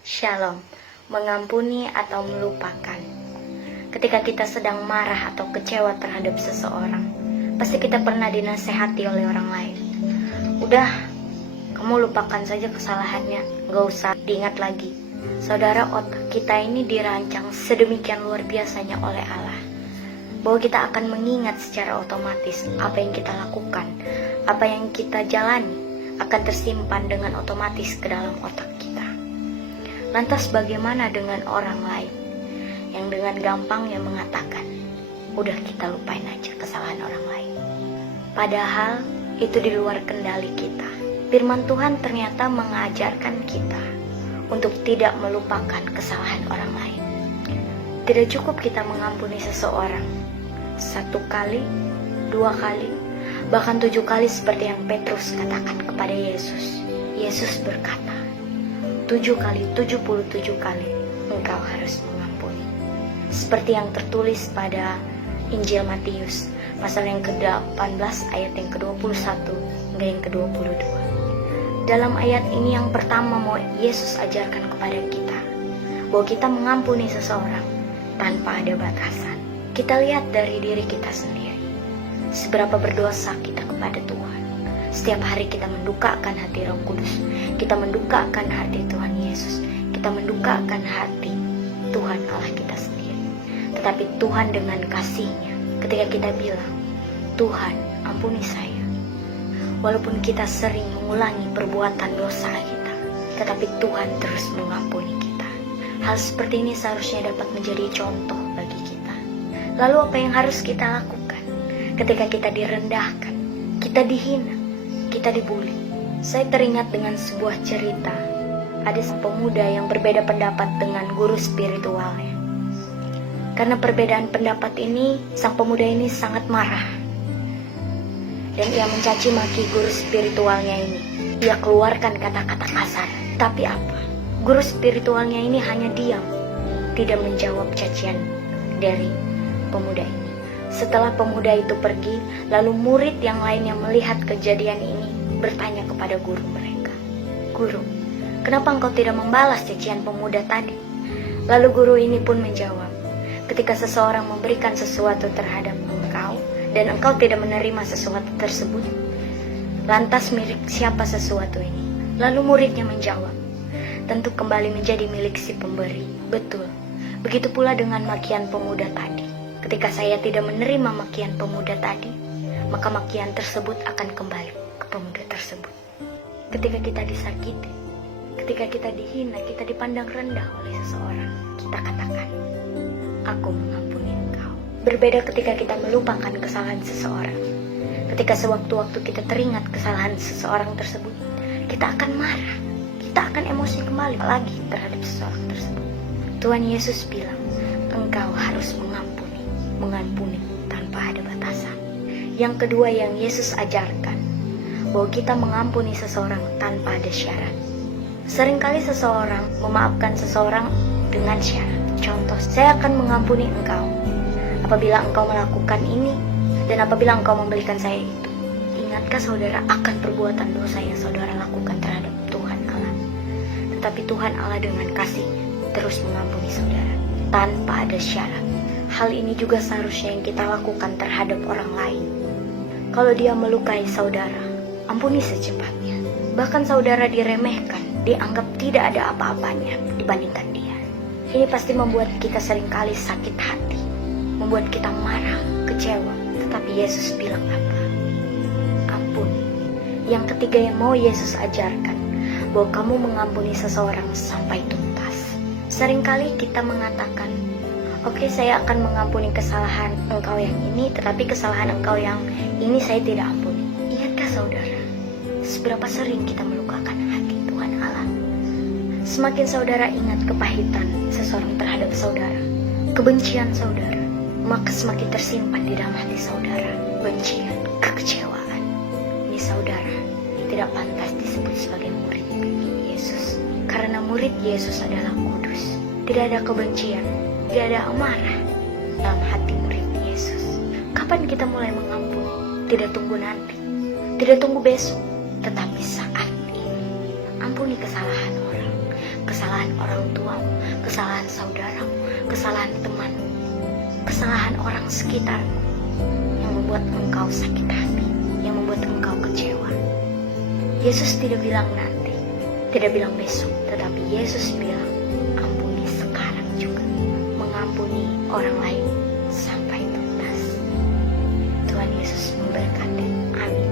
Shalom, mengampuni atau melupakan. Ketika kita sedang marah atau kecewa terhadap seseorang, pasti kita pernah dinasehati oleh orang lain. Udah, kamu lupakan saja kesalahannya, gak usah diingat lagi. Saudara, otak kita ini dirancang sedemikian luar biasanya oleh Allah, bahwa kita akan mengingat secara otomatis apa yang kita lakukan, apa yang kita jalani akan tersimpan dengan otomatis ke dalam otak kita. Lantas bagaimana dengan orang lain yang dengan gampangnya mengatakan, udah kita lupain aja kesalahan orang lain. Padahal itu di luar kendali kita. Firman Tuhan ternyata mengajarkan kita untuk tidak melupakan kesalahan orang lain. Tidak cukup kita mengampuni seseorang 1 kali, 2 kali, bahkan 7 kali seperti yang Petrus katakan kepada Yesus. Yesus berkata, 7 kali, 77 kali engkau harus mengampuni. Seperti yang tertulis pada Injil Matius, pasal yang ke-18 ayat yang ke-21 hingga yang ke-22. Dalam ayat ini yang pertama mau Yesus ajarkan kepada kita, bahwa kita mengampuni seseorang tanpa ada batasan. Kita lihat dari diri kita sendiri, seberapa berdosa kita kepada Tuhan. Setiap hari kita mendukakan hati Roh Kudus, kita mendukakan hati Tuhan Yesus, kita mendukakan hati Tuhan Allah kita sendiri. Tetapi Tuhan dengan kasih-Nya, ketika kita bilang, Tuhan ampuni saya, walaupun kita sering mengulangi perbuatan dosa kita, tetapi Tuhan terus mengampuni kita. Hal seperti ini seharusnya dapat menjadi contoh bagi kita. Lalu apa yang harus kita lakukan ketika kita direndahkan, kita dihina, kita dibuli? Saya teringat dengan sebuah cerita. Ada seorang pemuda yang berbeda pendapat dengan guru spiritualnya. Karena perbedaan pendapat ini, sang pemuda ini sangat marah. Dan ia mencaci maki guru spiritualnya ini. Ia keluarkan kata-kata kasar. Tapi apa? Guru spiritualnya ini hanya diam, tidak menjawab cacian dari pemuda ini. Setelah pemuda itu pergi, lalu murid yang lainnya melihat kejadian ini bertanya kepada guru mereka, Guru, kenapa engkau tidak membalas cacian pemuda tadi? Lalu guru ini pun menjawab, ketika seseorang memberikan sesuatu terhadap engkau dan engkau tidak menerima sesuatu tersebut, lantas milik siapa sesuatu ini? Lalu muridnya menjawab, tentu kembali menjadi milik si pemberi. Betul, begitu pula dengan makian pemuda tadi. Ketika saya tidak menerima makian pemuda tadi, maka makian tersebut akan kembali ke pemuda tersebut. Ketika kita disakiti, ketika kita dihina, kita dipandang rendah oleh seseorang, kita katakan, aku mengampuni engkau. Berbeda ketika kita melupakan kesalahan seseorang. Ketika sewaktu-waktu kita teringat kesalahan seseorang tersebut, kita akan marah, kita akan emosi kembali lagi terhadap seseorang tersebut. Tuhan Yesus bilang, engkau harus mengampuni tanpa ada batasan. Yang kedua yang Yesus ajarkan, bahwa kita mengampuni seseorang tanpa ada syarat. Seringkali seseorang memaafkan seseorang dengan syarat. Contoh, saya akan mengampuni engkau apabila engkau melakukan ini dan apabila engkau memberikan saya itu. Ingatkah saudara akan perbuatan dosa yang saudara lakukan terhadap Tuhan Allah? Tetapi Tuhan Allah dengan kasih-Nya terus mengampuni saudara tanpa ada syarat. Hal ini juga seharusnya yang kita lakukan terhadap orang lain. Kalau dia melukai saudara, ampuni secepatnya. Bahkan saudara diremehkan, dianggap tidak ada apa-apanya dibandingkan dia. Ini pasti membuat kita seringkali sakit hati, membuat kita marah, kecewa. Tetapi Yesus bilang apa? Ampun. Yang ketiga yang mau Yesus ajarkan, bahwa kamu mengampuni seseorang sampai tuntas. Seringkali kita mengatakan, oke, saya akan mengampuni kesalahan engkau yang ini, tetapi kesalahan engkau yang ini saya tidak ampuni. Ingatkah saudara, seberapa sering kita melukakan hati Tuhan Allah? Semakin saudara ingat kepahitan seseorang terhadap saudara, kebencian saudara, maka semakin tersimpan di dalam hati saudara bencian, kekecewaan. Ini saudara tidak pantas disebut sebagai murid Yesus. Karena murid Yesus adalah kudus. Tidak ada kebencian, tidak ada amarah dalam hati murid Yesus. Kapan kita mulai mengampuni? Tidak tunggu nanti, tidak tunggu besok, tetapi saat ini. Ampuni kesalahan orang, kesalahan kesalahan orang tuamu, kesalahan saudaramu, kesalahan temanmu, kesalahan orang sekitarmu yang membuat engkau sakit hati, yang membuat engkau kecewa. Yesus tidak bilang nanti, tidak bilang besok, tetapi Yesus bilang ampuni sekarang juga, mengampuni orang lain sampai tuntas. Tuhan Yesus memberkati. Amin.